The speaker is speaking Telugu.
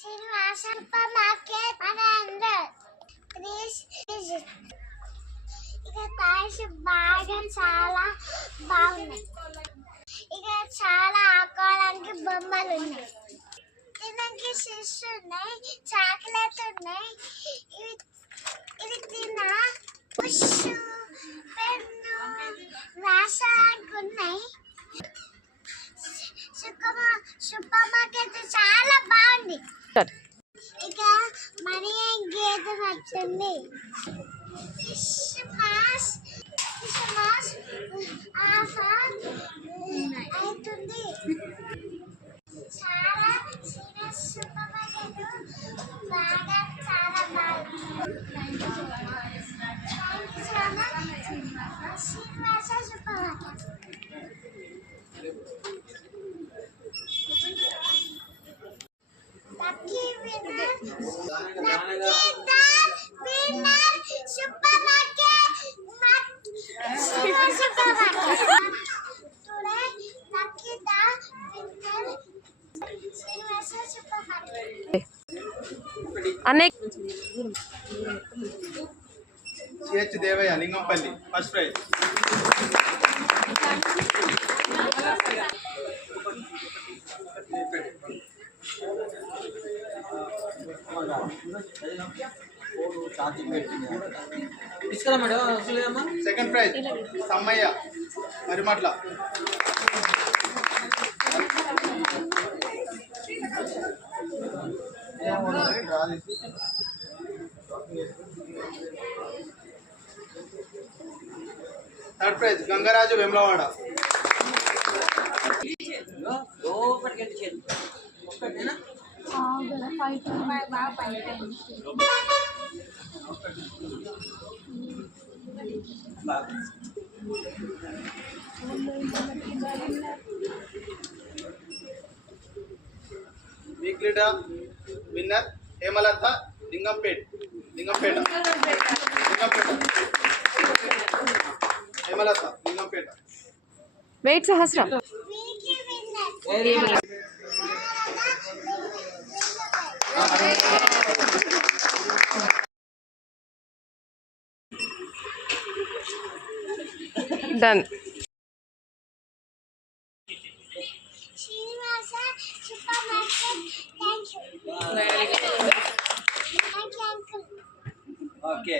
శ్రీనివాస సూపర్ మార్కెట్ అనంద్ ఇక టాయ్స్ బాగా చాలా బాగున్నాయి. ఇక చాలా ఆకారానికి బొమ్మలు ఉన్నాయి. తినకి షిష్ ఉన్నాయి, చాక్లెట్ ఉన్నాయి. ఇది తిన పుష్ పెన్ను రాసానికి ఉన్నాయి. సూపర్ మార్కెట్ చాలా బాగుంది. ఇక మనీ గేదె నచ్చింది. ఫిష్ మాస్ ఆఫర్ అవుతుంది. చాలా సీరియస్ సూపర్ మార్కెట్ బాగా చాలా బాగుంది. Srinivasa super market. Lucky winner supermarket. Today, lucky the winner supermarket. अनेक CH Devaiah Lingampally first prize. Second prize Sammaiah Marimatla. Third prize Gangaraju Vemulawada. Week leader winner Hemalatha Lingampet. Hemalatha Lingampet. Wait సహస్రం. Done. Srinivasa super market. Thank you. Okay.